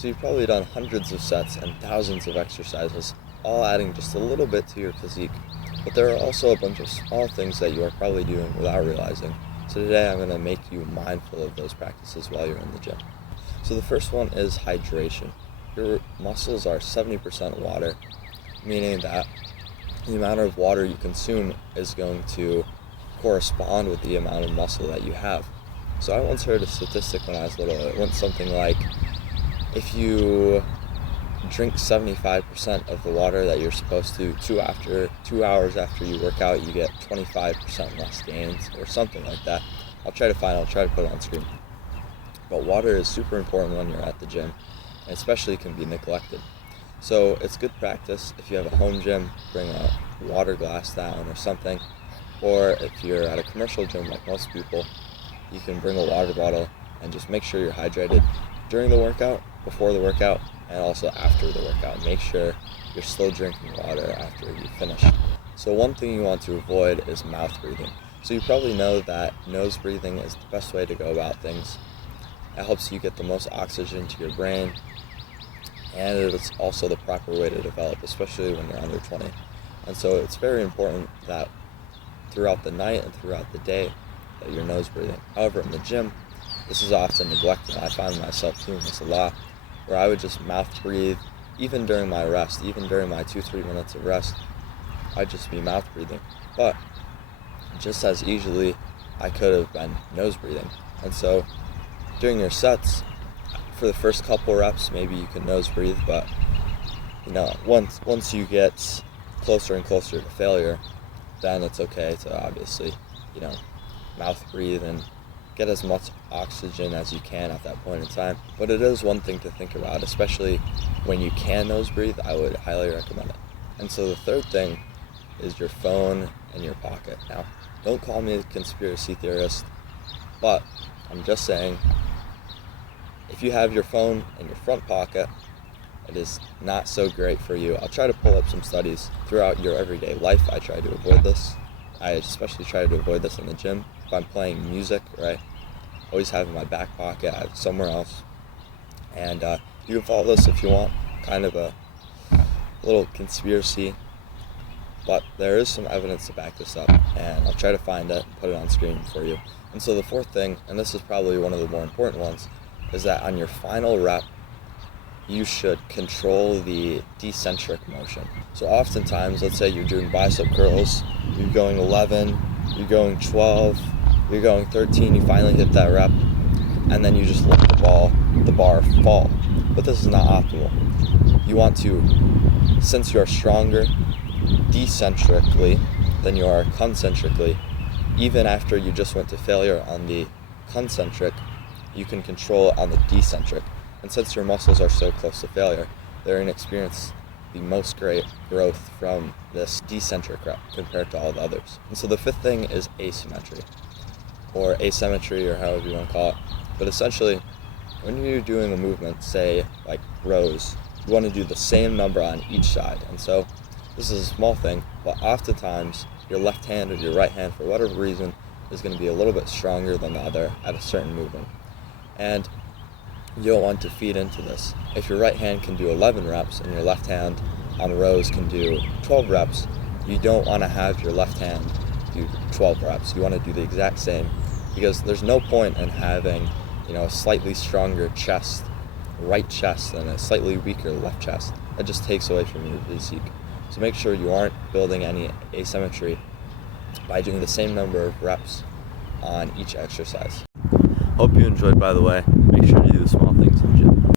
So you've probably done hundreds of sets and thousands of exercises, all adding just a little bit to your physique. But there are also a bunch of small things that you are probably doing without realizing. So today I'm going to make you mindful of those practices while you're in the gym. So the first one is hydration. Your muscles are 70% water, meaning that the amount of water you consume is going to correspond with the amount of muscle that you have. So I once heard a statistic when I was little. It went something like, if you drink 75% of the water that you're supposed to 2 hours after you work out, you get 25% less gains or something like that. I'll try to put it on screen. But water is super important when you're at the gym, and especially can be neglected. So it's good practice if you have a home gym, bring a water glass down or something, or if you're at a commercial gym like most people, you can bring a water bottle and just make sure you're hydrated during the workout, before the workout, and also after the workout. Make sure you're still drinking water after you finish. So one thing you want to avoid is mouth breathing. So you probably know that nose breathing is the best way to go about things. It helps you get the most oxygen to your brain, and it's also the proper way to develop, especially when you're under 20. And so it's very important that throughout the night and throughout the day that you're nose breathing. However, in the gym, this is often neglected. I find myself doing this a lot, where I would just mouth breathe, even during my rest, even during my 2-3 minutes of rest, I'd just be mouth breathing. But just as easily, I could have been nose breathing. And so during your sets, for the first couple reps, maybe you can nose breathe, but once you get closer and closer to failure, then it's okay to obviously, mouth breathe and get as much oxygen as you can at that point in time. But it is one thing to think about, especially when you can nose breathe. I would highly recommend it. And so the third thing is your phone in your pocket. Now, don't call me a conspiracy theorist, but I'm just saying, if you have your phone in your front pocket, it is not so great for you. I'll try to pull up some studies throughout your everyday life. I try to avoid this. I especially try to avoid this in the gym. If I'm playing music, right, always have it in my back pocket, I have it somewhere else. And you can follow this if you want, kind of a little conspiracy, but there is some evidence to back this up, and I'll try to find it and put it on screen for you. And so the fourth thing, and this is probably one of the more important ones, is that on your final rep, you should control the decentric motion. So oftentimes, let's say you're doing bicep curls, you're going 11, you're going 12, you're going 13, you finally hit that rep, and then you just let the bar fall. But this is not optimal. You want to, since you're stronger decentrically than you are concentrically, even after you just went to failure on the concentric, you can control on the decentric. And since your muscles are so close to failure, they're going to experience the most great growth from this decentric rep compared to all the others. And so the fifth thing is asymmetry, or asymmetry, or however you want to call it. But essentially, when you're doing a movement, say like rows, you want to do the same number on each side. And so this is a small thing, but oftentimes your left hand or your right hand, for whatever reason, is going to be a little bit stronger than the other at a certain movement. And you don't want to feed into this. If your right hand can do 11 reps and your left hand on rows can do 12 reps, you don't want to have your left hand do 12 reps. You want to do the exact same, because there's no point in having, a slightly stronger chest, right chest, and a slightly weaker left chest. That just takes away from your physique. So make sure you aren't building any asymmetry by doing the same number of reps on each exercise. Hope you enjoyed, by the way. Make sure to do the small things in the gym.